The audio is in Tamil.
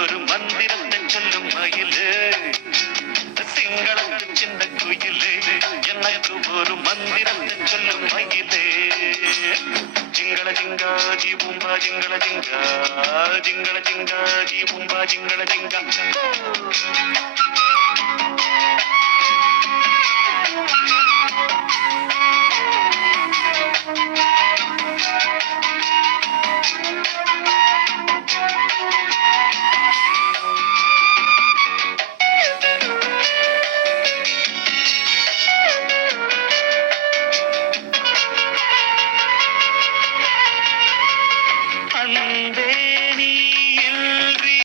ஒரு மந்திரத்தை சொல்லும் மயிலே சிங்களத்து சின்ன குயிலே எனக்கு ஒரு மந்திரத்தை சொல்லும் மயிலே ஜிங்கள ஜிங்கா ஜி பூம்பா ஜிங்கள ஜிங்கா ஜிங்கள ஜிங்கா ஜி பூம்பா ஜிங்கள ஜிங்கா